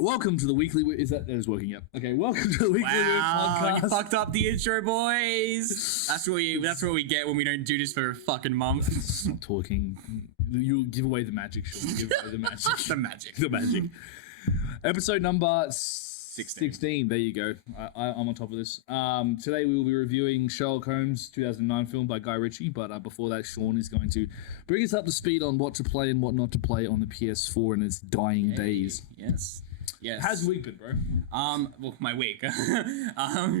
Welcome to the weekly. That is working? Yep. Okay. Welcome to the weekly Wow, podcast. you fucked up the intro, boys. That's what we get when we don't do this for a fucking month. Stop talking. You give away the magic, Shaun. Give away the magic. The magic. The magic. Episode number 16. There you go. I'm on top of this. Today we will be reviewing Sherlock Holmes 2009 film by Guy Ritchie. But before that, Shaun is going to bring us up to speed on what to play and what not to play on the PS4 in its dying days. Yes. Yes. How's your week been, bro? Well, my week.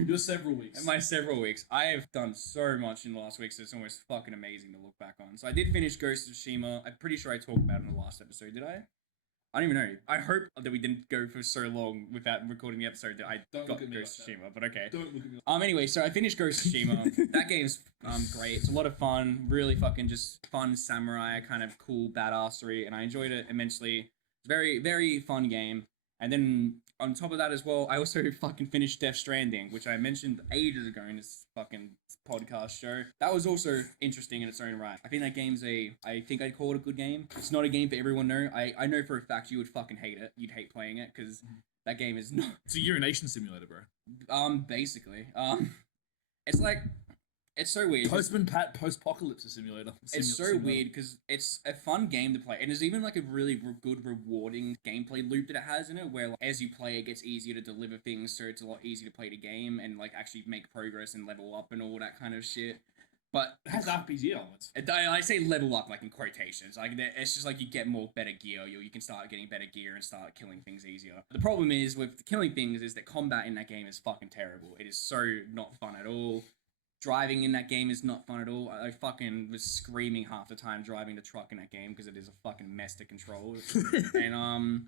Your several weeks. My several weeks. I have done so much in the last week, so it's almost fucking amazing to look back on. So I did finish Ghost of Tsushima. I'm pretty sure I talked about it in the last episode. Did I? I don't even know. I hope that we didn't go for so long without recording the episode that I got Ghost of Tsushima, but okay. Don't look at me. Anyway, so I finished Ghost of Tsushima. That game's great. It's a lot of fun. Really fucking just fun samurai, kind of cool badassery, and I enjoyed it immensely. It's a very, very fun game. And then on top of that as well, I also fucking finished Death Stranding, which I mentioned ages ago in this fucking podcast show. That was also interesting in its own right. I think that game's I think I'd call it a good game. It's not a game for everyone, no. I know for a fact you would fucking hate it. You'd hate playing it, because that game is not... It's a urination simulator, bro. Basically. It's like... It's so weird. Post-apocalypse simulator. It's so weird because it's a fun game to play, and there's even like a really good, rewarding gameplay loop that it has in it, where like, as you play, it gets easier to deliver things, so it's a lot easier to play the game and like actually make progress and level up and all that kind of shit. But it has RPG elements. I say level up like in quotations. Like it's just like you get more better gear. You can start getting better gear and start killing things easier. The problem is with killing things is that combat in that game is fucking terrible. It is so not fun at all. Driving in that game is not fun at all. I fucking was screaming half the time driving the truck in that game because it is a fucking mess to control. And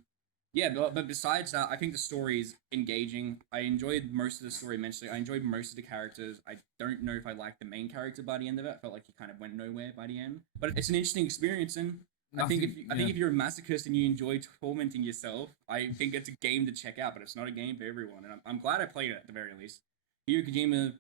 yeah, but besides that, I think the story is engaging. I enjoyed most of the story immensely. I enjoyed most of the characters. I don't know if I liked the main character by the end of it. I felt like he kind of went nowhere by the end. But it's an interesting experience, and I think if you're a masochist and you enjoy tormenting yourself, I think it's a game to check out. But it's not a game for everyone, and I'm glad I played it at the very least. Hideo Kojima.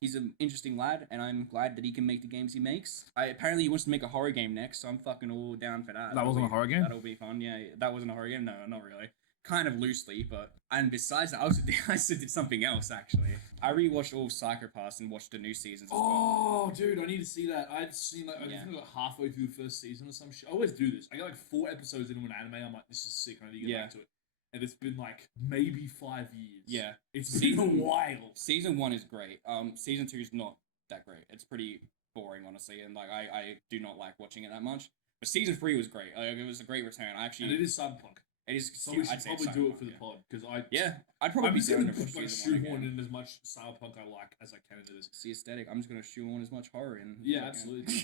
He's an interesting lad, and I'm glad that he can make the games he makes. Apparently he wants to make a horror game next, so I'm fucking all down for that. That wasn't a horror game? That'll be fun, yeah. That wasn't a horror game? No, not really. Kind of loosely, but... And besides that, I also did something else, actually. I rewatched all Psycho-Pass and watched the new seasons as well. Oh, dude, I need to see that. I'd seen, like, I think I got halfway through the first season or some shit. I always do this. I got, like, 4 episodes into an anime. I'm like, this is sick. I need to get back to it. And it's been like maybe 5 years. Yeah. It's been a while. Season 1 is great. Season 2 is not that great. It's pretty boring, honestly, and like I do not like watching it that much. But season 3 was great. It was a great return. And it is cyberpunk. It is. So we should probably do it for the pod because I'd probably be doing it for like season 1 shoehorn in as much cyberpunk I like as I can into this. It's the aesthetic. I'm just gonna shoehorn as much horror in. Yeah, absolutely.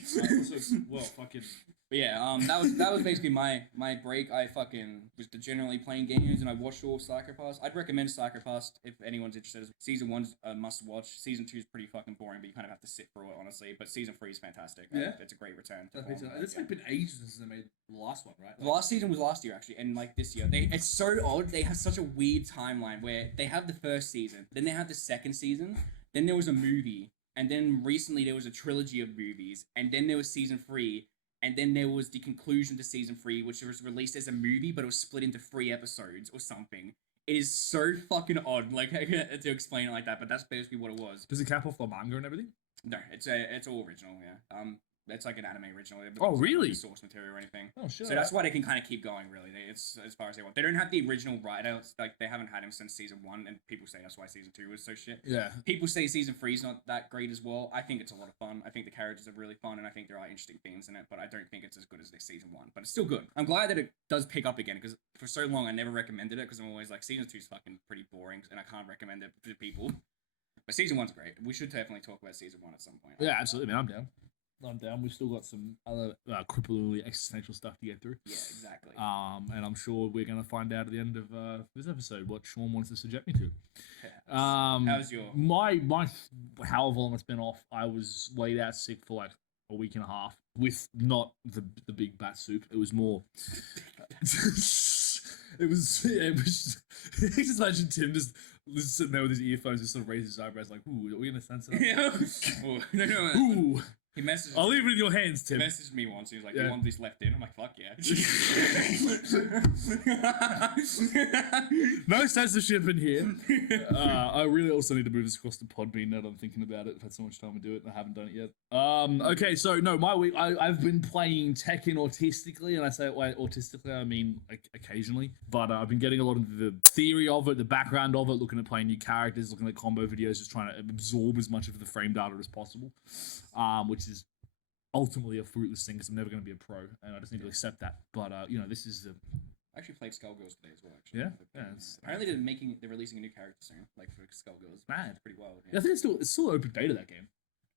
Well, fucking. But yeah, that was basically my break. I fucking was generally playing games and I watched all Psycho-Pass. I'd recommend Psycho-Pass if anyone's interested. Season 1's a must watch. Season 2 is pretty fucking boring, but you kind of have to sit through it, honestly. But season 3 is fantastic. Yeah, it's a great return. It's like been ages since they made the last one, right? The last season was last year actually, and like this year, it's so odd. They have such a weird timeline where they have the first season, then they have the second season, then there was a movie, and then recently there was a trilogy of movies, and then there was season 3. And then there was the conclusion to season 3, which was released as a movie, but it was split into 3 episodes or something. It is so fucking odd, like to explain it like that, but that's basically what it was. Does it cap off the manga and everything? No, it's all original. Yeah, it's like an anime original. Oh, really? Source material or anything. Oh, shit. So that's why they can kind of keep going. Really, it's as far as they want. They don't have the original writer. Like they haven't had him since season 1, and people say that's why season 2 was so shit. Yeah. People say season 3 is not that great as well. I think it's a lot of fun. I think the characters are really fun, and I think there are interesting themes in it. But I don't think it's as good as this season 1. But it's still good. I'm glad that it does pick up again because for so long I never recommended it because I'm always like season 2 is fucking pretty boring, and I can't recommend it to people. But season 1's great. We should definitely talk about season 1 at some point. Yeah, absolutely, man. I'm down. We've still got some other cripplingly existential stuff to get through. Yeah, exactly. And I'm sure we're gonna find out at the end of this episode what Shaun wants to subject me to. How's your my however long it's been off? I was laid out sick for like a week and a half with not the big bat soup. It was more. It was just imagine Tim just sitting there with his earphones, just sort of raises his eyebrows like, "Ooh, are we gonna censor that?" Yeah. No. Ooh. He messaged. I'll leave it in your hands, He Tim. messaged me once. He was like, Yeah. "You want this left in?" I'm like, "Fuck yeah." No censorship in here. I really also need to move this across to Podbean now that I'm thinking about it. I've had so much time to do it and I haven't done it yet. Okay, so no, my week, I've been playing Tekken autistically, and I say autistically, I mean occasionally, but I've been getting a lot of the theory of it, the background of it, looking at playing new characters, looking at combo videos, just trying to absorb as much of the frame data as possible, which is ultimately a fruitless thing because I'm never going to be a pro, and I just need to accept that. But this is I actually played Skullgirls today as well. Actually, apparently they're releasing a new character soon, like for Skullgirls. Mad. It's pretty wild. Yeah, I think it's still open beta, that game.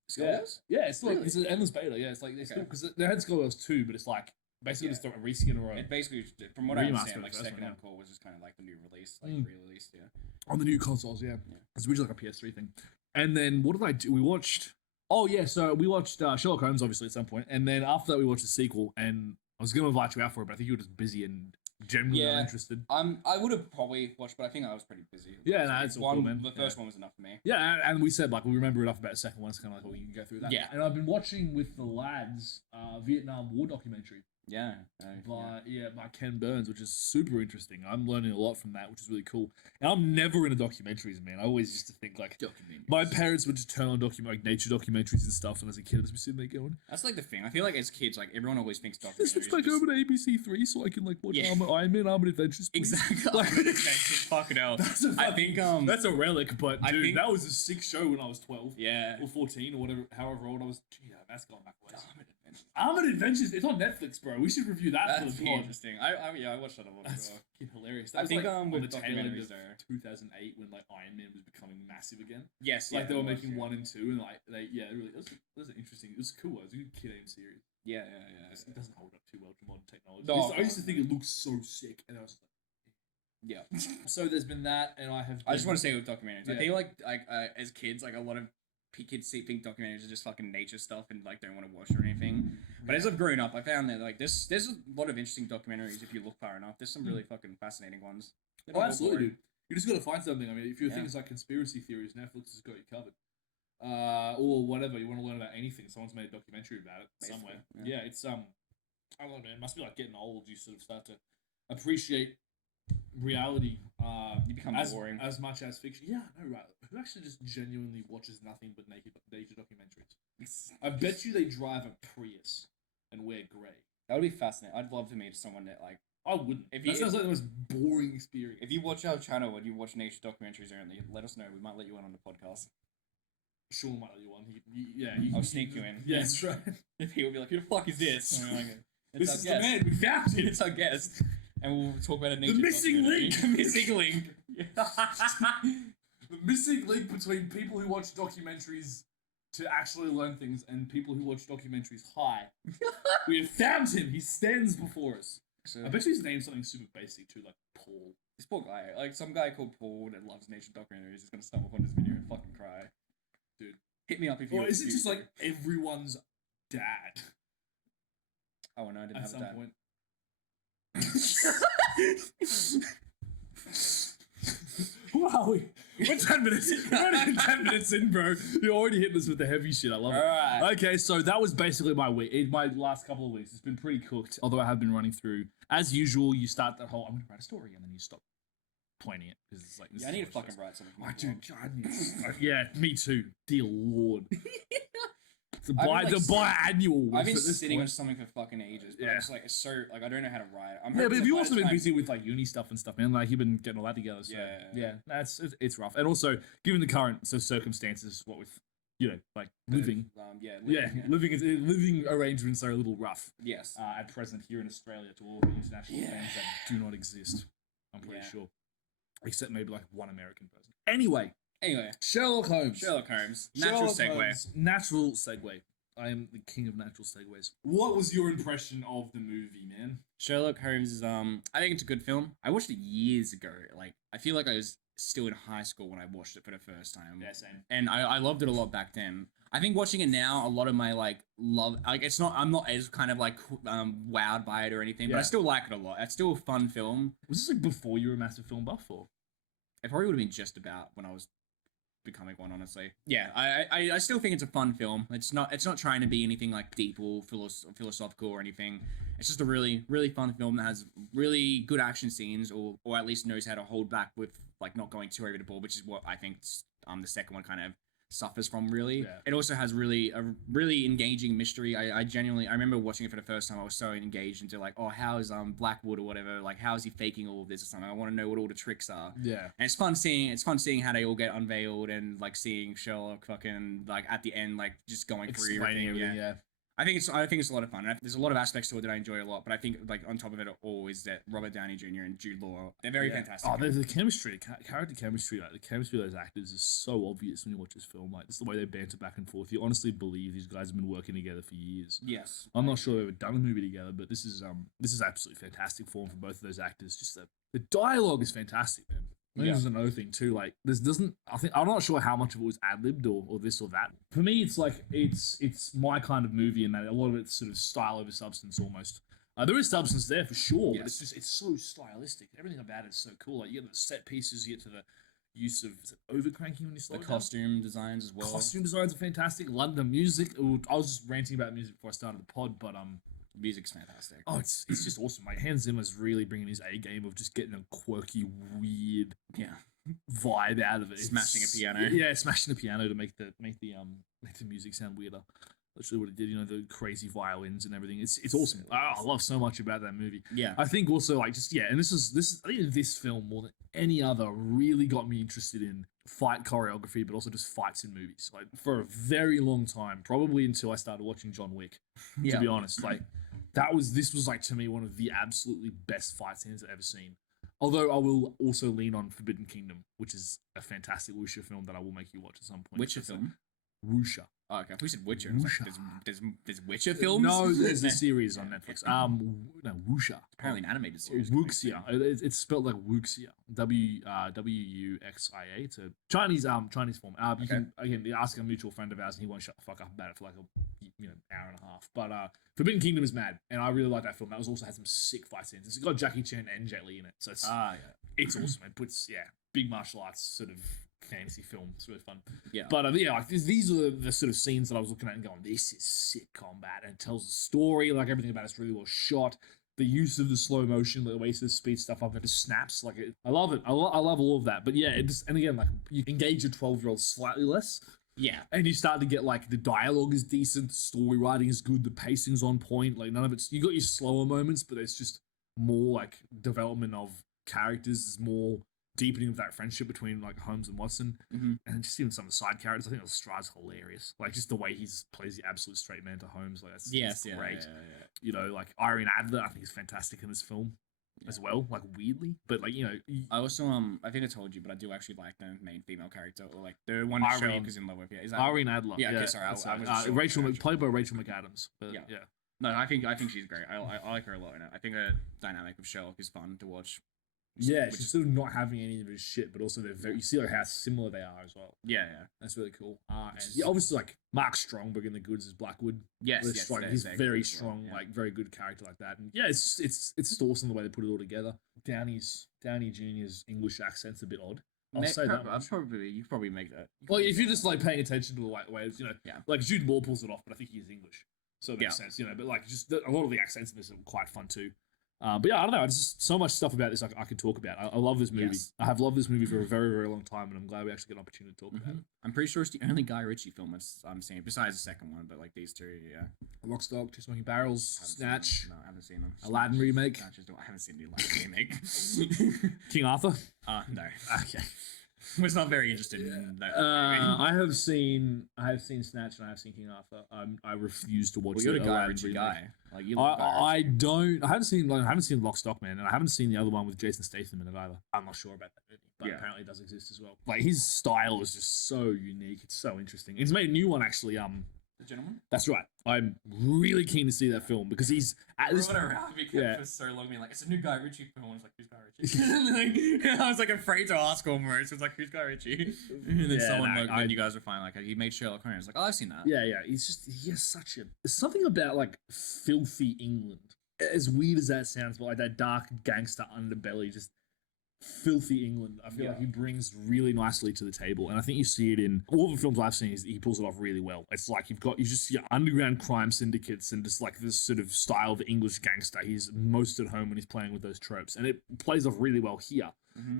Skullgirls? Yeah, it's still Really? it's an endless beta. Yeah, it's like they still because they had Skullgirls 2, but it's like basically just a reskin or It basically, from what I remaster understand, of like the first Second one, Encore was just kind of like the new release, like re-released. Yeah. on the new consoles. Yeah, it's originally like a PS3 thing. And then what did I do? We watched. Oh yeah, so we watched Sherlock Holmes obviously at some point, and then after that we watched the sequel. And I was gonna invite you out for it, but I think you were just busy and generally uninterested. I would have probably watched, but I think I was pretty busy. Yeah, no, it's all cool, man. The first one was enough for me. Yeah, and we said like we remember enough about the second one. It's kind of like, oh, you can go through that. Yeah. And I've been watching with the lads Vietnam War documentary Yeah. by Ken Burns, which is super interesting. I'm learning a lot from that, which is really cool. And I'm never into documentaries, man. I always used to think like my parents would just turn on like nature documentaries and stuff, and as a kid, I'd just be sitting there going, That's like the thing. I feel like as kids, like everyone always thinks documentaries. "This looks like over to ABC3, so I can like watch Iron Man, Armored Adventures." Please. Exactly. Fucking hell. I think that's a relic, but I dude, think- that was a sick show when I was 12. Yeah. Or 14 or whatever, however old I was. Gee, that's gone back west. Armored Adventures. It's on Netflix, bro. We should review that That's for the pod. interesting. I watched that a lot. That's fucking hilarious. I That was think like on with the tail end documentaries of there. 2008 when like Iron Man was becoming massive again. Yes. Like they were making one. 1 and 2, and like really, it was an interesting. It was cool. It was a good kid aim series. Yeah. It doesn't hold up too well to modern technology. No, I used to think it looked so sick, and I was like, Yeah. so there's been that, and I have. I just want to say with documentaries, I Yeah. think like as kids, like a lot of kids think documentaries are just fucking nature stuff and like don't want to watch or anything. But as I've grown up, I found that like there's a lot of interesting documentaries if you look far enough. There's some really fucking fascinating ones. They're Oh, not all absolutely, boring. dude. You just got to find something. I mean, if you're Yeah. thinking it's like conspiracy theories, Netflix has got you covered. Or whatever you want to learn about anything. Someone's made a documentary about it Basically, somewhere. yeah. Yeah, it's I don't know, man. It must be like getting old. You sort of start to appreciate reality. You become as boring. as much as fiction. Yeah, I know, right? Who actually just genuinely watches nothing but nature documentaries? I bet you they drive a Prius and wear grey. That would be fascinating. I'd love to meet someone that like I wouldn't. If That you- sounds like the most boring experience. if you watch our channel and you watch nature documentaries only, let us know. We might let you on the podcast. Sean might let you on. I'll sneak you in. Yeah, that's right. If he would be like, "Who the fuck is this?" And we're like, This our is the guest. man. We found him. It's our guest, and we'll talk about a nature missing documentary. link. The missing link. The missing link between people who watch documentaries to actually learn things and people who watch documentaries high. We have found him. He stands before us. So, I bet you his name's something super basic too, like Paul. this poor guy, like some guy called Paul that loves nature documentaries, is gonna stumble upon this video and fucking cry. Dude. Hit me up if you. Or is it you- just like everyone's dad Oh no, I didn't at have some that. point? Where are we? We're 10 minutes. We're not even 10 minutes in, bro. You're already hitting us with the heavy shit. I love it. Alright. Okay, so that was basically my week. My last couple of weeks. It's been pretty cooked, although I have been running through. As usual, you start that whole, I'm going to write a story, and then you stop pointing it. Because it's like, this Yeah, I is need to so much fucking stress. write something. for I my do, blog. God, yeah, me too. Dear Lord. The I've been, like, biannual. I've been at this sitting on point. something for fucking ages, but Yeah. it's like it's so like I don't know how to write. I'm Yeah, hoping but that you've by also the been time- busy with like uni stuff and stuff, man. Like you've been getting all that together. So Yeah. that's it's rough. And also, given the current circumstances, what with like living, living arrangements are a little rough Yes. at present here in Australia to all the international fans that do not exist. I'm pretty Yeah. sure, except maybe like one American person. Anyway, Sherlock Holmes. Natural Sherlock segue. Holmes, natural segue. I am the king of natural segues. What was your impression of the movie, man? Sherlock Holmes is I think it's a good film. I watched it years ago. Like I feel like I was still in high school when I watched it for the first time. Yeah, same. And I loved it a lot back then. I think watching it now, a lot of my I'm not as kind of like wowed by it or anything, but I Yeah. still like it a lot. It's still a fun film. Was this like before you were a massive film buff, or? It probably would have been just about when I was becoming one, honestly. Yeah, I still think it's a fun film. It's not trying to be anything like deep or philosophical or anything. It's just a really, really fun film that has really good action scenes, or at least knows how to hold back with like not going too over the ball, which is what I think the second one kind of suffers from, really. Yeah. It also has a really engaging mystery. I genuinely, I remember watching it for the first time. I was so engaged into like, oh, how is Blackwood or whatever, like how is he faking all of this or something? I want to know what all the tricks are. Yeah. And it's fun seeing how they all get unveiled, and like seeing Sherlock fucking like at the end like just going through everything. Yeah. I think it's a lot of fun. There's a lot of aspects to it that I enjoy a lot, but I think like on top of it all is that Robert Downey Jr. and Jude Law, they're very fantastic. Oh, the chemistry, character chemistry, like the chemistry of those actors is so obvious when you watch this film. Like, it's the way they banter back and forth. You honestly believe these guys have been working together for years. Yes. I'm not sure they've ever done a movie together, but this is absolutely fantastic form for both of those actors. Just the dialogue is fantastic, man. I think this is another thing too. Like, I'm not sure how much of it was ad-libbed or this or that. For me, it's like it's my kind of movie in that a lot of it's sort of style over substance almost. There is substance there for sure, but it's so stylistic. Everything about it is so cool. Like, you get the set pieces, you get to the use of overcranking when you slow the down. costume designs as well. Costume designs are fantastic. London music. I was just ranting about music before I started the pod, but music's fantastic. Oh, it's just awesome. Like, Hans Zimmer's really bringing his A game of just getting a quirky, weird vibe out of it. Smashing a piano. Yeah, smashing the piano to make the music sound weirder. Literally what it did, you know, the crazy violins and everything. It's awesome. I love so much about that movie. Yeah. I think also like and this is I think this film more than any other really got me interested in fight choreography, but also just fights in movies. Like, for a very long time, probably until I started watching John Wick. To be honest, like this was like to me one of the absolutely best fight scenes I've ever seen. Although I will also lean on Forbidden Kingdom, which is a fantastic wuxia film that I will make you watch at some point. Wuxia film? Wuxia. Oh, okay. We said Witcher. Like, there's Witcher films? No, there's a series on Netflix. No, Wuxia. Apparently an animated series. Wuxia. It's spelled like Wuxia. Wuxia. It's a Chinese form. You can ask a mutual friend of ours, and he won't shut the fuck up about it for like a hour and a half. But Forbidden Kingdom is mad, and I really like that film. That also had some sick fight scenes. It's got Jackie Chan and Jet Li in it, so it's awesome. It puts big martial arts sort of fantasy film. It's really fun. Yeah. But like these are the sort of scenes that I was looking at and going, this is sick combat, and it tells a story. Like, everything about it's really well shot. The use of the slow motion, the way to speed stuff up and just snaps. Like, I love it. I love all of that. But yeah, and again, like, you engage a 12-year-old slightly less. Yeah. And you start to get, like, the dialogue is decent, the story writing is good, the pacing's on point. Like, none of it's, you got your slower moments, but it's just more like development of characters, is more deepening of that friendship between like Holmes and Watson, and just even some of the side characters. I think Lestrade's hilarious. Like, just the way he plays the absolute straight man to Holmes, like that's great. Yeah. You know, like Irene Adler, I think is fantastic in this film as well. Like, weirdly, but like, you know, I also I think I told you, but I do actually like the main female character, or like the one Sherlock is in love with. Yeah, is that Irene Adler? Yeah. Okay, sorry. I Rachel played by Rachel McAdams. But, yeah. No, I think she's great. I like her a lot in it. I think the dynamic of Sherlock is fun to watch. Yeah, she's sort of not having any of his shit, but also you see like how similar they are as well. Yeah. That's really cool. And obviously, like, Mark Stromberg in The Goods is Blackwood. Yes. He's very strong, like, very good character like that. And yeah, it's just awesome the way they put it all together. Downey Jr.'s English accent's a bit odd. I'll say that. You probably make that. Well, if you're just like paying attention to the right ways, you know, like Jude Law pulls it off, but I think he's English, so it makes sense, you know. But like, just a lot of the accents in this are quite fun too. But yeah, I don't know. There's just so much stuff about this I could talk about. I love this movie. Yes. I have loved this movie for a very, very long time, and I'm glad we actually get an opportunity to talk about it. I'm pretty sure it's the only Guy Ritchie film I'm seeing, besides the second one, but like these two, Lock, Stock, Two Smoking Barrels, Snatch. No, I haven't seen them. Aladdin remake. I haven't seen the Aladdin remake. King Arthur. No. Okay. I was not very interested in that. I have seen Snatch and I have seen King Arthur. I refuse to watch. Well, you're a Guy Ritchie guy. Like, you I haven't seen Lock, Stock, Man, and I haven't seen the other one with Jason Statham in it either. I'm not sure about that movie, but apparently it does exist as well. Like, his style is just so unique. It's so interesting. He's made a new one actually. The Gentleman? That's right. I'm really keen to see that film because he's at this. Around for so long, being like, it's a new Guy Ritchie film. I was like, who's Guy Ritchie? I was like afraid to ask almost. It was like, who's Guy Ritchie? And then when you guys were fine, like, he made Sherlock Holmes. I was like, oh, I've seen that. Yeah. He has such a. There's something about like filthy England. As weird as that sounds, but like that dark gangster underbelly, just filthy England. I feel like he brings really nicely to the table, and I think you see it in all the films I've seen. He pulls it off really well. It's like you just your underground crime syndicates and just like this sort of style of English gangster. He's most at home when he's playing with those tropes, and it plays off really well here.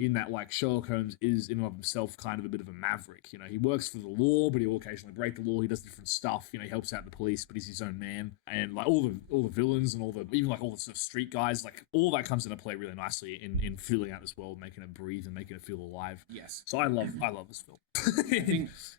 In that, like, Sherlock Holmes is in and of himself kind of a bit of a maverick. You know, he works for the law, but he will occasionally break the law. He does different stuff. You know, he helps out the police, but he's his own man. And like all the villains and even like all the sort of street guys, like all that comes into play really nicely in filling out this world, making it breathe and making it feel alive. Yes. So I love this film.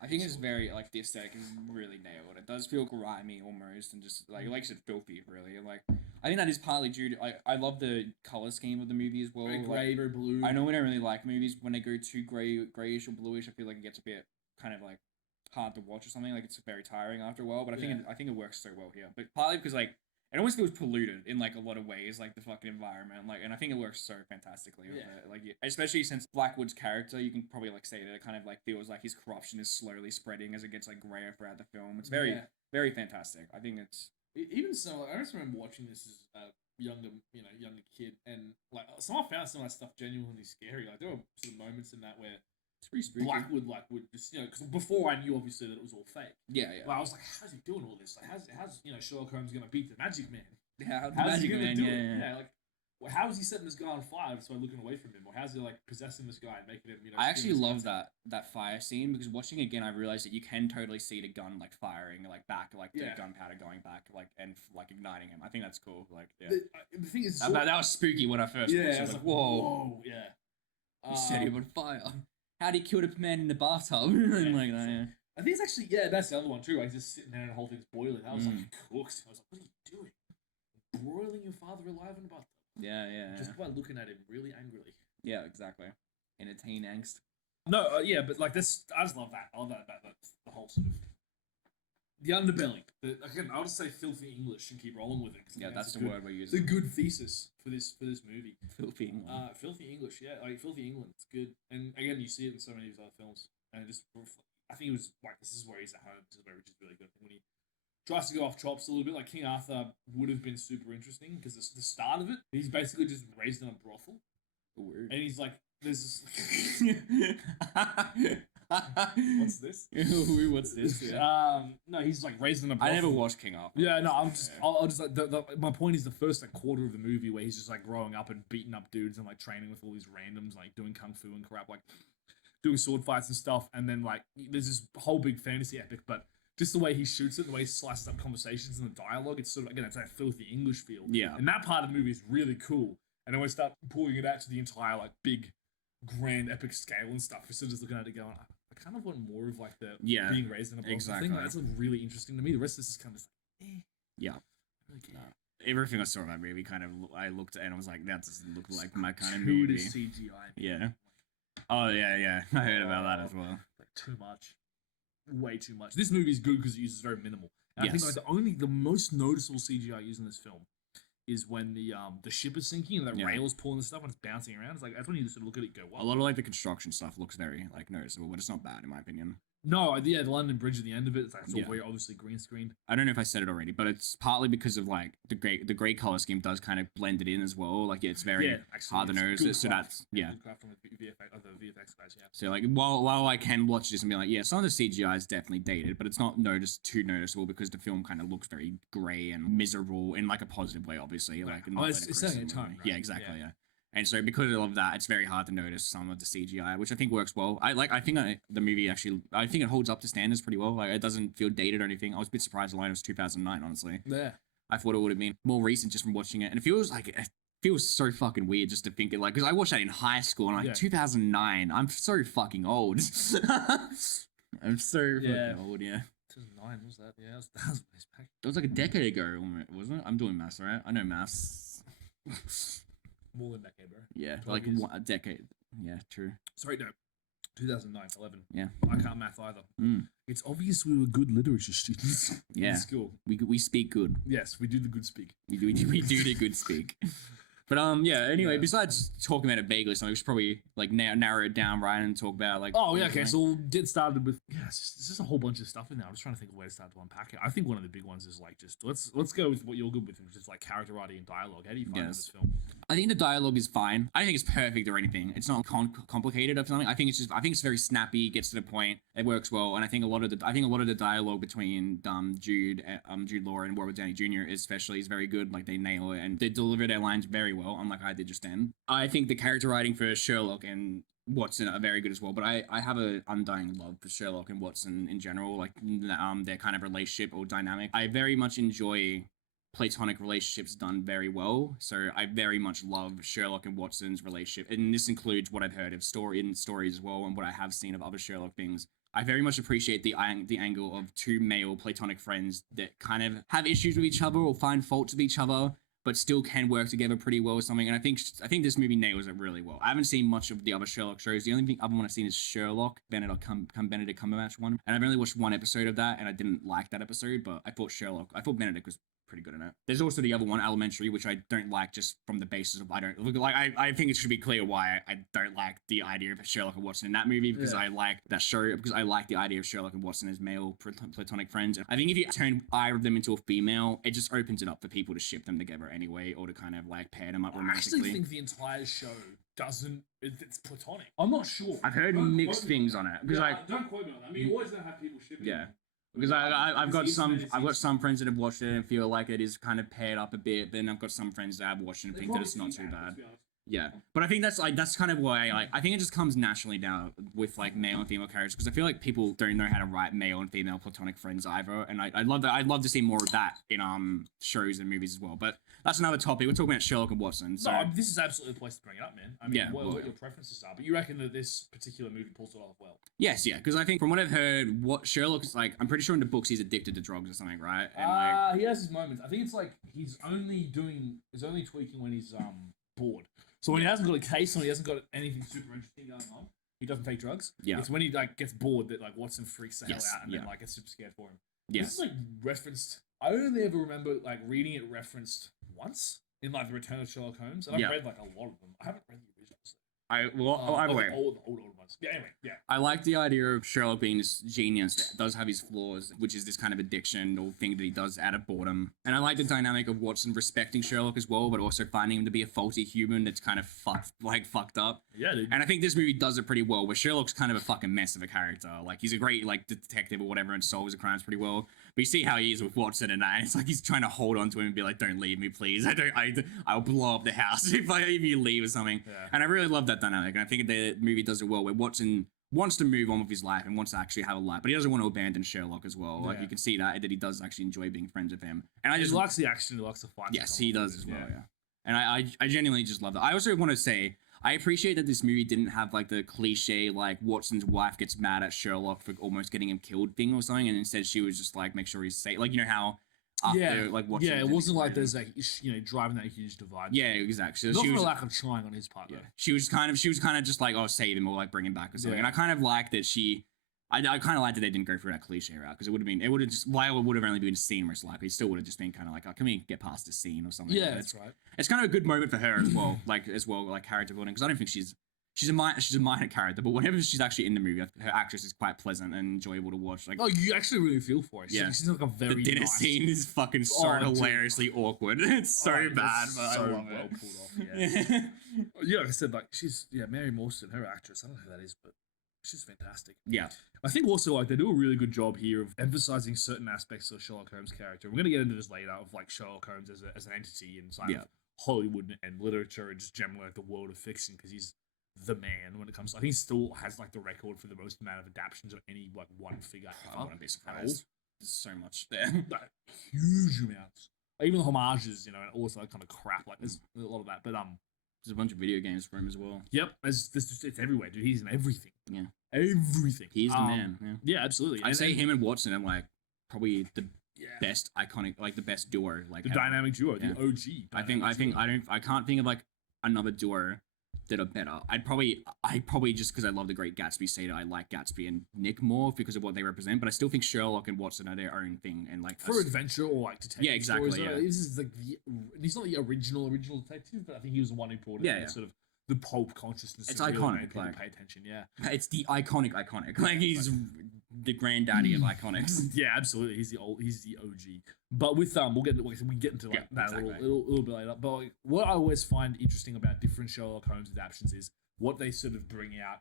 I think it's very, like, the aesthetic is really nailed. It does feel grimy almost, and just like you said, filthy, really. And like, I think that is partly due to, I love the color scheme of the movie as well. Very like, grey, very blue. I know we don't really like movies when they go too grayish or bluish. I feel like it gets a bit kind of like hard to watch or something. Like, it's very tiring after a while. But I think it works so well here. But partly because, like, it almost feels polluted in like a lot of ways, like the fucking environment. Like, and I think it works so fantastically. With it. Like, especially since Blackwood's character, you can probably like say that it kind of like feels like his corruption is slowly spreading as it gets like grayer throughout the film. It's very very fantastic. I think it's even so. I just remember watching this as a younger kid, and like I found some of that stuff genuinely scary. Like, there were sort of moments in that where it's pretty spooky. Blackwood would just, because before I knew obviously that it was all fake. Yeah. Like, I was like, how's he doing all this? Like, how's Sherlock Holmes gonna beat the Magic Man? Yeah, how's he gonna do it? Yeah, like, well, how is he setting this guy on fire so looking away from him, or how's he like possessing this guy and making him? I actually love that fire scene, because watching again, I realized that you can totally see the gun like firing like back, like the gunpowder going back, like and like igniting him. I think that's cool. Like, the thing is, that was spooky when I first watched it. I was like, whoa, yeah. He set him on fire. How'd he kill the man in the bathtub? And like that, yeah. I think it's actually, that's the other one too. Like, just sitting there and the whole thing's boiling. I was like, cooked. I was like, what are you doing? Broiling your father alive in a bathtub? Yeah. Just by looking at him really angrily. Yeah, exactly. Entertain angst. No, but like this, I just love that. I love that about the whole sort of the underbelly. Again, I'll just say filthy English and keep rolling with it. Yeah, that's the word we're using. It's a good thesis for this movie. Filthy England. Filthy English, yeah, like filthy England. It's good, and again, you see it in so many of his other films. And I think it was like, this is where he's at home. This is where Rich is really good. When he tries to go off chops a little bit, like King Arthur would have been super interesting, because the start of it, he's basically just raised in a brothel. Weird. And he's like, there's this. What's this? What's this? Yeah. No, he's like raised in a brothel. I never watched King Arthur. Yeah, no, I'll just like, my point is the first like quarter of the movie where he's just like growing up and beating up dudes and like training with all these randoms, like doing kung fu and crap, like doing sword fights and stuff, and then like there's this whole big fantasy epic, but just the way he shoots it, the way he slices up conversations and the dialogue, it's sort of, again, it's that filthy English feel. Yeah. And that part of the movie is really cool. And then when we start pulling it out to the entire like big, grand, epic scale and stuff, we're sort of just looking at it going, I kind of want more of like the being raised in a brothel thing. Like, that's really interesting to me. The rest of this is kind of like, yeah. Everything I saw in that movie kind of, I looked at and I was like, that doesn't look like my kind of movie. CGI. Yeah. Oh, yeah. I heard about that as well. Like, too much. Way too much. This movie is good because it uses very minimal. And I think like the most noticeable CGI used in this film is when the ship is sinking and the rail's pulling the stuff and it's bouncing around. It's like, that's when you just sort of look at it and go, wow. A lot of like the construction stuff looks very like noticeable, but it's not bad in my opinion. No, the London Bridge at the end of it, it's like, all very obviously green screened. I don't know if I said it already, but it's partly because of like the great color scheme does kind of blend it in as well. Like, it's very hard to notice it. So that's Good craft from the VFX guys, So like while I can watch this and be like, some of the CGI is definitely dated, but it's not too noticeable because the film kind of looks very grey and miserable in like a positive way, obviously. Like, it's setting a tone, right? Yeah, exactly. Yeah. And so because of that, it's very hard to notice some of the CGI, which I think works well. I think the movie actually, I think it holds up to standards pretty well. Like, it doesn't feel dated or anything. I was a bit surprised alone it was 2009, honestly. Yeah. I thought it would have been more recent just from watching it. And it feels so fucking weird just to think it, like, because I watched that in high school and 2009. I'm so fucking old. I'm so fucking old, yeah. 2009, was that? Yeah, that was back. It was like a decade ago, wasn't it? I'm doing maths, right? I know maths. More than a decade, bro. Yeah, like a decade. Yeah, true. Sorry, no. 2009, 11. Yeah. I can't math either. It's obvious we were good literature students in school. We speak good. Yes, we do the good speak. We do the good speak. But anyway, besides talking about it vaguely, so we should probably like narrow it down, right, and talk about like. Oh yeah, okay. So we'll get started with it's just a whole bunch of stuff in there. I'm just trying to think of where to start to unpack it. I think one of the big ones is like just let's go with what you're good with, which is like character writing and dialogue. How do you find this film? I think the dialogue is fine. I don't think it's perfect or anything. It's not complicated or something. I think it's very snappy, gets to the point. It works well, and I think a lot of the dialogue between Jude Law and Robert Downey Jr. especially is very good. Like they nail it and they deliver their lines very well, unlike I did just then. I think the character writing for Sherlock and Watson are very good as well, but I have an undying love for Sherlock and Watson in general, like their kind of relationship or dynamic. I very much enjoy platonic relationships done very well, so I very much love Sherlock and Watson's relationship, and this includes what I've heard of stories as well, and what I have seen of other Sherlock things. I very much appreciate the angle of two male platonic friends that kind of have issues with each other or find faults with each other, but still can work together pretty well or something. And I think this movie nails it really well. I haven't seen much of the other Sherlock shows. The only other one I've seen is Sherlock, Benedict Cumberbatch one, and I've only watched one episode of that, and I didn't like that episode. But I thought Benedict was pretty good in it. There's also the other one, Elementary, which I don't like just from the basis of I think it should be clear why I don't like the idea of Sherlock and Watson in that movie, because I like that show, because I like the idea of Sherlock and Watson as male platonic friends. I think if you turn either of them into a female, it just opens it up for people to ship them together anyway, or to kind of like pair them up romantically. I actually think the entire show doesn't. It's platonic. I'm not sure. I've heard mixed things on it because don't quote me on that. I mean, you always gonna have people shipping. Yeah. Because I've got some friends that have watched it and feel like it is kind of paired up a bit. Then I've got some friends that have watched it and think that it's not too bad. Yeah, but I think that's kind of why I think it just comes naturally now with like male and female characters, because I feel like people don't know how to write male and female platonic friends either, and I'd love to see more of that in shows and movies as well. But that's another topic. We're talking about Sherlock and Watson. So no, this is absolutely the place to bring it up, man. I mean, what your preferences are, but you reckon that this particular movie pulls it off well? Yes, yeah, because I think from what I've heard, what Sherlock is like, I'm pretty sure in the books he's addicted to drugs or something, right? And he has his moments. I think it's like he's only tweaking when he's bored. So when he hasn't got a case, when he hasn't got anything super interesting going on, he doesn't take drugs. Yeah. It's when he like gets bored that like Watson freaks the hell out and then like gets super scared for him. Yeah. This is like referenced. I only ever remember like reading it referenced once in like the Return of Sherlock Holmes, and I've read like a lot of them. I haven't read the originals. The old ones. Yeah, anyway, yeah. I like the idea of Sherlock being this genius that does have his flaws, which is this kind of addiction or thing that he does out of boredom. And I like the dynamic of Watson respecting Sherlock as well, but also finding him to be a faulty human that's kind of fucked up. Yeah, dude. And I think this movie does it pretty well, where Sherlock's kind of a fucking mess of a character. Like, he's a great like detective or whatever and solves the crimes pretty well. But you see how he is with Watson and that, and it's like he's trying to hold on to him and be like, "Don't leave me, please. I'll blow up the house if you leave or something." Yeah. And I really love that dynamic, and I think the movie does it well, where Watson wants to move on with his life and wants to actually have a life, but he doesn't want to abandon Sherlock as well. Like, you can see that he does actually enjoy being friends with him. And he likes the action, he likes the fight. Yes, he does as well, yeah. And I genuinely just love that. I also want to say, I appreciate that this movie didn't have like the cliche like Watson's wife gets mad at Sherlock for almost getting him killed thing or something, and instead she was just like, make sure he's safe. Like, you know how like Watson it wasn't like there's like driving that huge divide. Yeah, exactly. So she was a lack of trying on his part. Yeah, she was kind of just like, oh, save him or like bring him back or something. And I kind of like that I kind of liked that they didn't go for that cliche route, because Lyle would have only been a scene most likely. It still would have just been kind of like, oh, can we get past this scene or something? Yeah, that's right. It's kind of a good moment for her as well, like character building, because I don't think she's a minor character, but whenever she's actually in the movie, her actress is quite pleasant and enjoyable to watch. Like, you actually really feel for her. She's like a very the dinner scene is fucking so hilariously awkward. It's so bad, but so I love well it. Pulled off. Yeah, like I said, like she's Mary Morstan, her actress. I don't know who that is, but she's fantastic. Yeah. I think also like they do a really good job here of emphasizing certain aspects of Sherlock Holmes' character. We're gonna get into this later, of like Sherlock Holmes as an entity in Hollywood and literature and just generally like the world of fiction, because he's the man when it comes to, I think he still has like the record for the most amount of adaptations of any like one figure. I wouldn't be surprised. There's so much there. Like, huge amounts. Like, even the homages, and all this kind of crap. Like, there's a lot of that. But there's a bunch of video games for him as well. Yep, it's everywhere, dude. He's in everything. Yeah, everything. He's the man. Yeah, absolutely. I'd say him and Watson are like probably the best iconic, like the best duo, like the dynamic duo, the OG. I can't think of like another duo that are better. I probably just because I love The Great Gatsby say that I like Gatsby and Nick more because of what they represent, but I still think Sherlock and Watson are their own thing, and like for adventure or like detective. Yeah, exactly. Stories, this is like he's not the original detective, but I think he was the one who brought it. Sort of the pulp consciousness. It's that really iconic, made people like- pay attention. Yeah, It's the iconic. Like he's the granddaddy of iconics. yeah, absolutely. He's the OG. But with we get into like that exactly. a little bit later. But like, what I always find interesting about different Sherlock Holmes adaptations is what they sort of bring out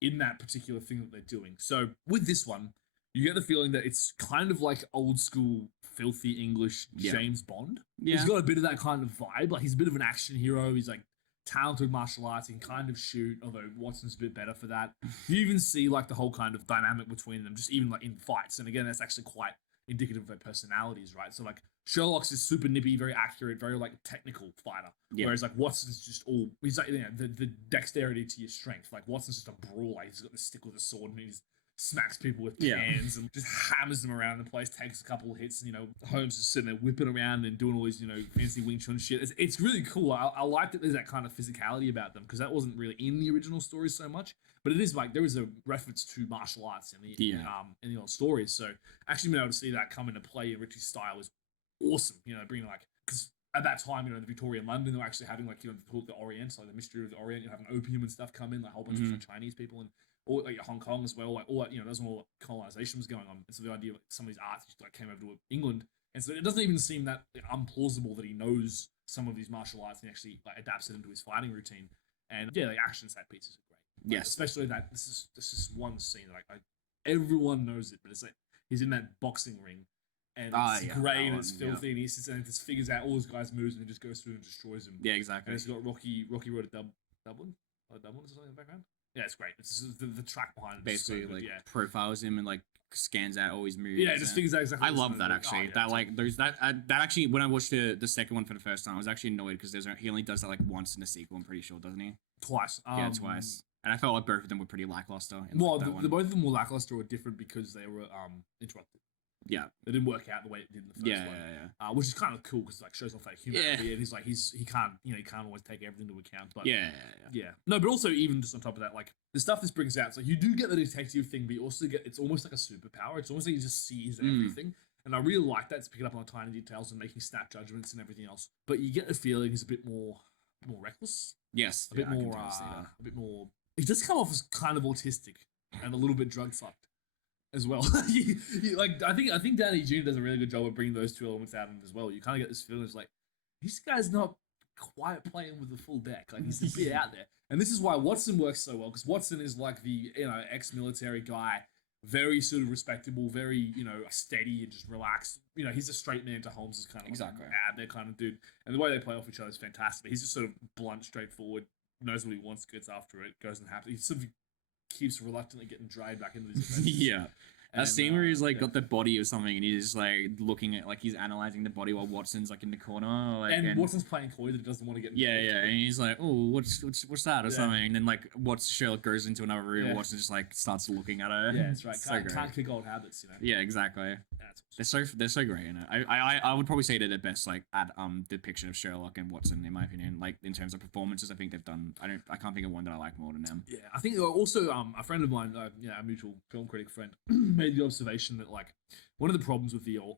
in that particular thing that they're doing. So with this one, you get the feeling that it's kind of like old school filthy English Yeah. James Bond. Yeah. He's got a bit of that kind of vibe. Like he's a bit of an action hero. He's like talented martial arts. He can kind of shoot, although Watson's a bit better for that. You even see like the whole kind of dynamic between them, just even like in fights. And again, that's actually quite indicative of their personalities, right? So like Sherlock's is super nippy, very accurate, very like technical fighter. Yeah. Whereas like Watson's just all he's like the dexterity to your strength. Like Watson's just a brawler. He's got the stick with a sword and he's smacks people with cans and just hammers them around the place, takes a couple of hits, and Holmes is sitting there whipping around and doing all these fancy Wing Chun shit. It's really cool. I like that there's that kind of physicality about them because that wasn't really in the original stories so much, but it is like there is a reference to martial arts in the old stories. So actually being able to see that come into play in Ritchie's style is awesome. Bringing like because at that time, in the Victorian London, they were actually having like the Orient, like the mystery of the Orient. Having opium and stuff come in, like a whole bunch of Chinese people and. Or like Hong Kong as well, like all that, that's when all the colonization was going on. And so the idea of some of these arts just like came over to England, and so it doesn't even seem that unplausible that he knows some of these martial arts and he actually like adapts it into his fighting routine. And yeah, the action set pieces are great. Yes, especially that this is one scene like everyone knows it, but it's like he's in that boxing ring, and it's grey and it's filthy, and he sits there and just figures out all his guys' moves and then just goes through and destroys them. Yeah, exactly. And it's got Rocky Road at Dublin, or something in the background. Yeah, it's great. It's the track behind it. Basically, so good, profiles him and like scans out all his moves. Yeah, just figures out exactly. I love that actually. That actually, when I watched the second one for the first time, I was actually annoyed because he only does that like once in the sequel. I'm pretty sure, doesn't he? Twice. Twice. And I felt like both of them were pretty lackluster. Well, the both of them were lackluster or different because they were interrupted. Yeah, it didn't work out the way it did in the first one. Yeah. Which is kind of cool because like shows off that humanity, and he's like he can't always take everything into account. But yeah. No, but also even just on top of that, like the stuff this brings out, so you do get the detective thing, but you also get it's almost like a superpower. It's almost like he just sees everything, and I really like that. It's picking up on tiny details and making snap judgments and everything else. But you get the feeling he's a bit more reckless. Yes, a bit more. He does come off as kind of autistic and a little bit drug fucked. As well, I think Downey Jr. does a really good job of bringing those two elements out in it as well. You kind of get this feeling, it's like this guy's not quite playing with the full deck. Like he's a bit out there, and this is why Watson works so well because Watson is like the ex-military guy, very sort of respectable, very steady and just relaxed. He's a straight man to Holmes' kind of exactly out there kind of dude, and the way they play off each other is fantastic. He's just sort of blunt, straightforward, knows what he wants, gets after it, goes and happens. He sort of keeps reluctantly getting dragged back into these events. Yeah. That scene where he's like got the body or something and he's like looking at he's analyzing the body while Watson's like in the corner. And Watson's playing coy that he doesn't want to get and he's like, oh, what's that or something. And then Sherlock goes into another room and Watson just starts looking at her. Yeah, that's right. Can't kick old habits, Yeah, exactly. That's awesome. They're so great in it. I would probably say they're the best depiction of Sherlock and Watson in my opinion. Like in terms of performances, I think they've done. I can't think of one that I like more than them. Yeah, I think also a friend of mine, a mutual film critic friend, made the observation that one of the problems with the old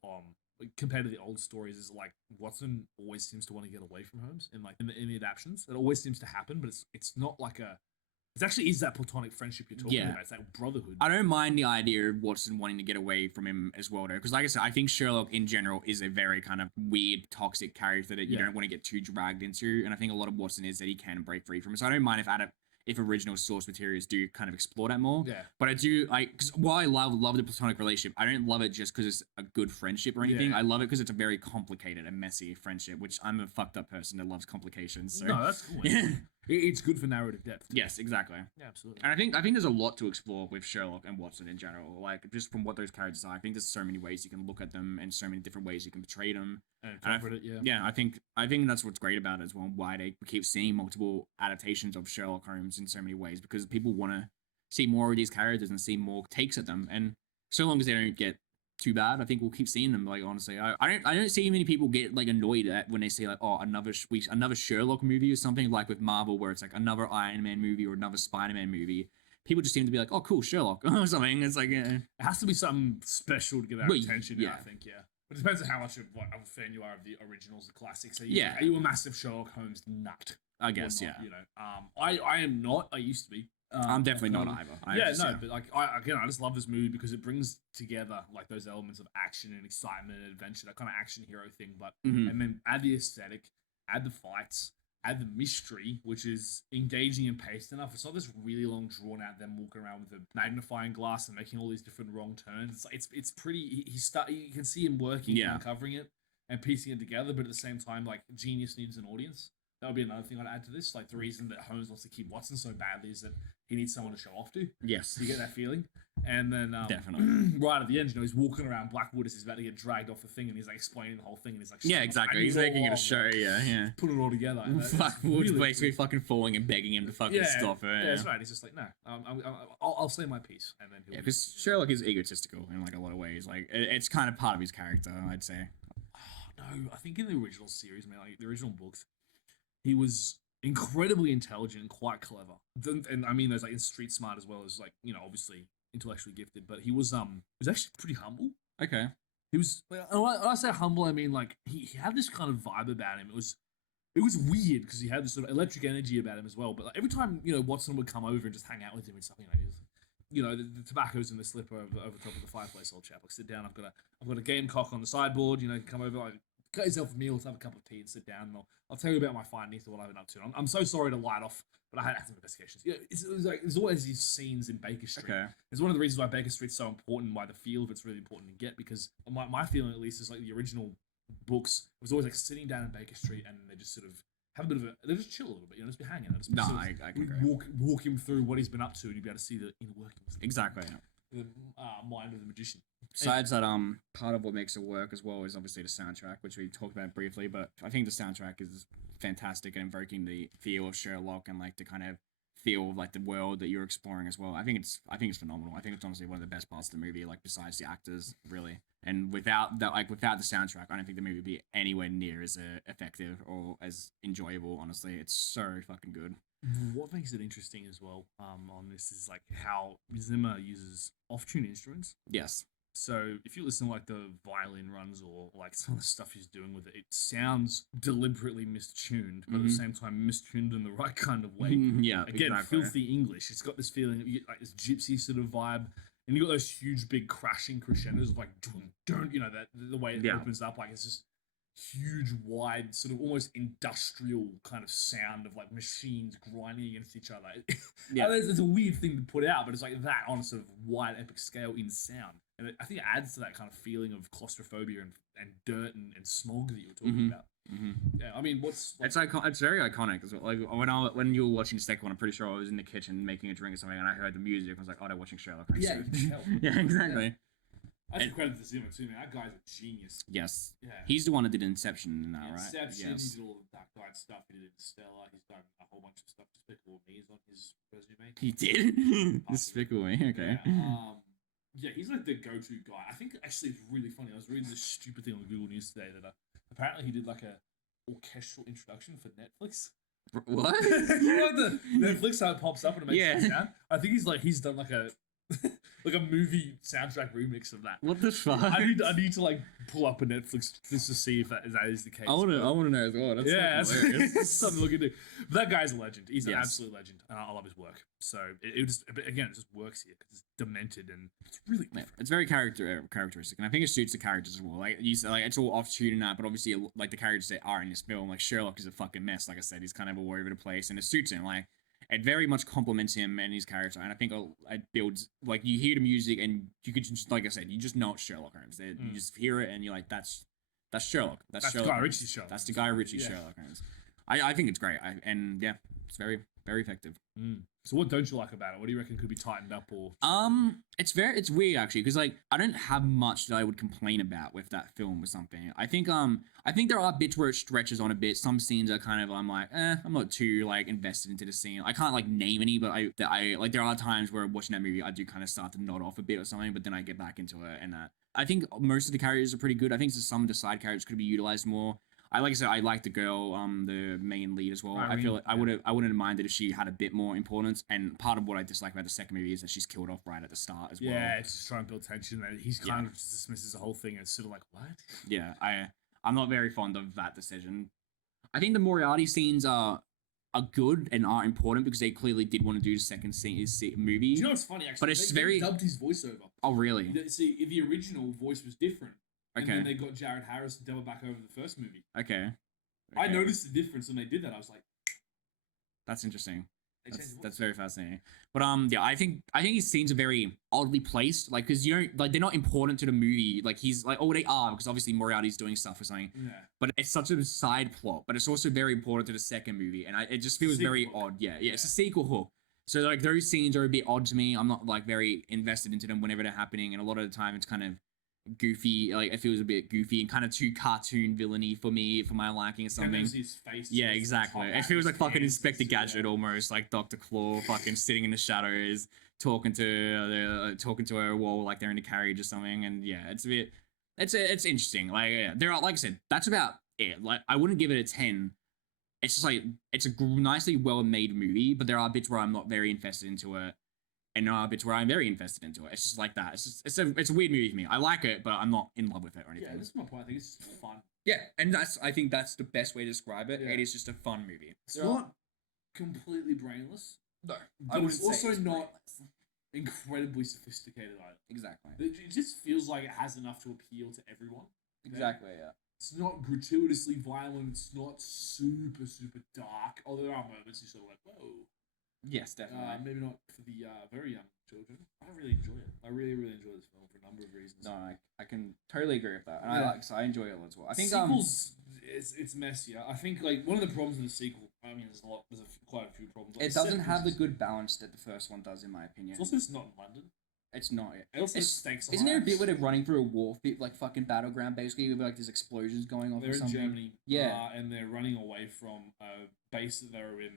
compared to the old stories is Watson always seems to want to get away from Holmes in the adaptions. It always seems to happen, but it's not like a. It actually is that platonic friendship you're talking about. It's that brotherhood. I don't mind the idea of Watson wanting to get away from him as well, though. Because like I said, I think Sherlock in general is a very kind of weird, toxic character that you don't want to get too dragged into. And I think a lot of Watson is that he can break free from it. So I don't mind if original source materials do kind of explore that more. Yeah. But I do, because while I love the platonic relationship, I don't love it just because it's a good friendship or anything. I love it because it's a very complicated and messy friendship, which I'm a fucked up person that loves complications. So. No, that's cool. Yeah. It's good for narrative depth. Yes, exactly. Yeah, absolutely. And I think there's a lot to explore with Sherlock and Watson in general. Just from what those characters are, I think there's so many ways you can look at them and so many different ways you can portray them. And interpret it, yeah. Yeah, I think that's what's great about it as well. Why they keep seeing multiple adaptations of Sherlock Holmes in so many ways, because people want to see more of these characters and see more takes at them. And so long as they don't get too bad, I think we'll keep seeing them. Honestly, I don't see many people get annoyed at when they say another Sherlock movie or something with Marvel where it's another Iron Man movie or another Spider-Man movie. People just seem to be like, oh cool, Sherlock or something. It's it has to be something special to get our attention. I think but it depends on how much of a fan you are of the originals, the classics. Are you a massive Sherlock Holmes nut? I guess, not, yeah. You know, I am not. I used to be. I'm definitely not either. But like I just love this movie because it brings together like those elements of action and excitement and adventure, that kind of action hero thing. But and then add the aesthetic, add the fights, add the mystery, which is engaging and paced enough. It's not this really long, drawn out them walking around with a magnifying glass and making all these different wrong turns. It's pretty. You can see him working, uncovering it and piecing it together. But at the same time, like genius needs an audience. That would be another thing I'd add to this. Like the reason that Holmes wants to keep Watson so badly is that he needs someone to show off to. Yes. You get that feeling. And then definitely right at the end, you know, he's walking around Blackwood as he's about to get dragged off the thing, and he's like explaining the whole thing, and he's like, yeah, exactly. He's making it a show. Yeah. Put it all together. Blackwood's basically fucking falling and begging him to fucking stop it. Yeah, that's right. He's just like, no, I'll say my piece, and then because Sherlock is egotistical in like a lot of ways. Like it's kind of part of his character, I'd say. No, I think in the original series, man, like the original books, he was incredibly intelligent and quite clever. And I mean, there's like in street smart as well as like, you know, obviously intellectually gifted, but he was actually pretty humble. Okay. He was, when I say humble, I mean like he had this kind of vibe about him. It was weird because he had this sort of electric energy about him as well. But like, every time, you know, Watson would come over and just hang out with him and stuff, you know, the tobacco's in the slipper over top of the fireplace, old chap. Like, sit down. I've got a game cock on the sideboard. You know, come over. Like, cut yourself a meal, let's have a cup of tea and sit down, and I'll tell you about my findings and what I've been up to. I'm so sorry to light off, but I had some investigations. Yeah, it was like there's always these scenes in Baker Street. Okay. It's one of the reasons why Baker Street's so important, why the feel of it's really important to get, because my feeling at least is like the original books was always like sitting down in Baker Street and they just sort of have a bit of they just chill a little bit, you know, just be hanging out. I can agree. Walk him through what he's been up to, and you'd be able to see the inner workings. Exactly. The mind of the magician. Besides that, part of what makes it work as well is obviously the soundtrack, which we talked about briefly, but I think the soundtrack is fantastic at invoking the feel of Sherlock and like the kind of feel of like the world that you're exploring as well. I think it's phenomenal. I think it's honestly one of the best parts of the movie, like besides the actors, really. And without the soundtrack, I don't think the movie would be anywhere near as effective or as enjoyable. Honestly, it's so fucking good. What makes it interesting as well on this is like how Zimmer uses off-tune instruments. Yes. So if you listen to like the violin runs or like some of the stuff he's doing with it, it sounds deliberately mistuned, but at the same time mistuned in the right kind of way. Yeah, again, exactly. Filthy English. It's got this feeling of like this gypsy sort of vibe, and you got those huge, big crashing crescendos of like dun, you know, that the way it opens up, like it's just huge, wide, sort of almost industrial kind of sound of like machines grinding against each other. Yeah, it's a weird thing to put out, but it's like that on a sort of wide, epic scale in sound. And I think it adds to that kind of feeling of claustrophobia and dirt and smog that you were talking about. Yeah, I mean, it's very iconic as well. Like when you were watching the second one, I'm pretty sure I was in the kitchen making a drink or something, and I heard the music. I was like, "Oh, they're watching Sherlock." Yeah, you can tell. Yeah, exactly. That's credit to Zimmer too, man. That guy's a genius. Yes. Yeah. He's the one that did Inception in that, right? Inception. Yes. He did all the Dark Knight stuff. He did Interstellar. He's done a whole bunch of stuff. Despicable Me is on his resume. He did. Despicable Me. Okay. Yeah, he's like the go-to guy. I think actually it's really funny. I was reading this stupid thing on Google News today that apparently he did like a orchestral introduction for Netflix. What? You know, like the Netflix how it pops up and it makes it sound. I think he's done like a like a movie soundtrack remix of that. What the fuck? I need to like pull up a Netflix just to see if that is the case. I want to know as well. That's something to look into. But that guy's a legend. He's an absolute legend, and I love his work. So it just works here because it's demented and it's really different. It's very characteristic, and I think it suits the characters as well. Like you said, like it's all off-tune and that, but obviously like the characters that are in this film, like Sherlock is a fucking mess. Like I said, he's kind of all over the place, and it suits him. Like it very much complements him and his character, and I think it builds like you hear the music and you could just, like I said, you just know it's Sherlock Holmes. You just hear it and you're like, that's Sherlock. That's Sherlock. Guy Ritchie Sherlock. That's the Guy Ritchie Sherlock Holmes. I think it's great, and yeah, it's very, very effective. So what don't you like about it? What do you reckon could be tightened up or? It's weird actually, because like I don't have much that I would complain about with that film or something. I think there are bits where it stretches on a bit. Some scenes are kind of I'm like, I'm not too like invested into the scene. I can't like name any, but I like there are times where watching that movie I do kind of start to nod off a bit or something, but then I get back into it, and I think most of the characters are pretty good. I think some of the side characters could be utilized more. Like I said, I like the girl, the main lead as well. I feel like I wouldn't have minded if she had a bit more importance. And part of what I dislike about the second movie is that she's killed off right at the start as well. Yeah, it's just trying to build tension, and he's kind of just dismisses the whole thing. And it's sort of like, what? Yeah, I'm not very fond of that decision. I think the Moriarty scenes are are good and are important because they clearly did want to do the second movie. Do you know what's funny, actually? But it's they very... dubbed his voiceover. Oh, really? See, the original voice was different. And Okay. then they got Jared Harris to dub it back over the first movie. Okay. I noticed the difference when they did that. I was like... That's interesting. That's That's very fascinating. But yeah, I think his scenes are very oddly placed, like, because you don't, like, they're not important to the movie. Like, he's like, oh, they are, because obviously Moriarty's doing stuff or something. Yeah. But it's such a side plot, but it's also very important to the second movie, and it just feels very odd. Yeah, it's a sequel hook. So like those scenes are a bit odd to me. I'm not like very invested into them whenever they're happening, and a lot of the time it's kind of goofy. Like it feels a bit goofy and kind of too cartoon villainy for me, for my liking or something. His face, yeah, exactly. It feels like fucking Inspector Gadget almost, like Dr. Claw, fucking sitting in the shadows, talking to a wall like they're in a carriage or something. And yeah, it's a bit, it's interesting. Like yeah, there are, like I said, that's about it. Like I wouldn't give it a 10. It's just like it's a nicely well-made movie, but there are bits where I'm not very invested into it. And there are bits where I'm very invested into it. It's just like that. It's a weird movie for me. I like it, but I'm not in love with it or anything. Yeah, that's my point. I think it's just fun. Yeah, and I think that's the best way to describe it. Yeah. It is just a fun movie. It's not completely brainless. No, but it's also not incredibly sophisticated either. Exactly. It just feels like it has enough to appeal to everyone. Exactly, yeah. It's not gratuitously violent. It's not super, super dark. Although there are moments you're sort of like, whoa. Yes, definitely. Maybe not for the very young children. I really enjoy it. I really, really enjoy this film for a number of reasons. No, I can totally agree with that. And I enjoy it as well. I think sequels, it's messier. I think like one of the problems with the sequel, I mean, there's quite a few problems. Like, it doesn't have the good balance that the first one does, in my opinion. It's also just not in London. It's not. It also stakes. Isn't there a bit where they're running through a war, like fucking battleground, basically, with like there's explosions going off? They're or something? in Germany. Yeah, and they're running away from a base that they're in.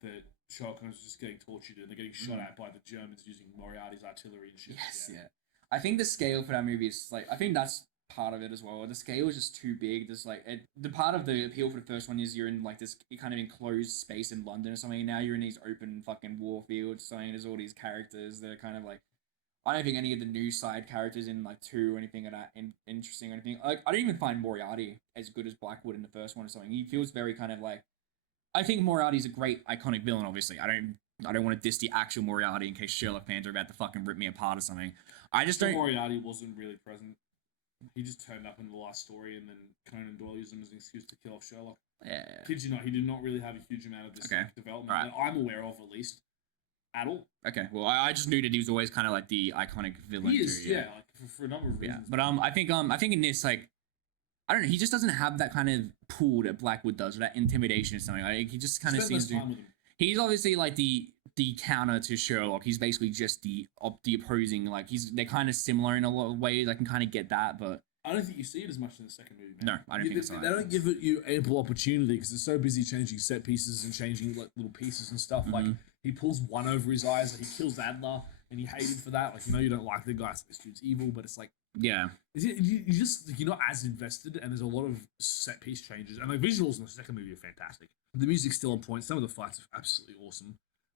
That Sherlock Holmes is just getting tortured and they're getting shot at by the Germans using Moriarty's artillery and shit. Yes, yeah. I think the scale for that movie is like, I think that's part of it as well. The scale is just too big. There's like the part of the appeal for the first one is you're in like this kind of enclosed space in London or something. And now you're in these open fucking war fields. So there's all these characters that are kind of like, I don't think any of the new side characters in like 2 or anything of that interesting or anything. Like I don't even find Moriarty as good as Blackwood in the first one or something. He feels very kind of like, I think Moriarty's a great iconic villain. Obviously, I don't want to diss the actual Moriarty in case Sherlock fans are about to fucking rip me apart or something. I just don't. Moriarty wasn't really present. He just turned up in the last story, and then Conan Doyle used him as an excuse to kill off Sherlock. Yeah. Kid you not, he did not really have a huge amount of this development that I'm aware of, at least. At all. Okay, well, I just knew that he was always kind of like the iconic villain. He is, too, yeah, like for a number of reasons. Yeah, but I think in this, like, I don't know, he just doesn't have that kind of pull that Blackwood does, or that intimidation or something. Like, he just kind of seems to. He's obviously like the counter to Sherlock. He's basically just the opposing. Like they're kind of similar in a lot of ways. I can kind of get that, but I don't think you see it as much in the second movie. Man. No, I don't think so. They don't give it you ample opportunity because they're so busy changing set pieces and changing like little pieces and stuff. Like he pulls one over his eyes, like he kills Adler, and you hate him for that. Like you don't like the guy, so this dude's evil, but it's like you're not as invested, and there's a lot of set piece changes, and the visuals in the second movie are fantastic. The music's still on point. Some of the fights are absolutely awesome.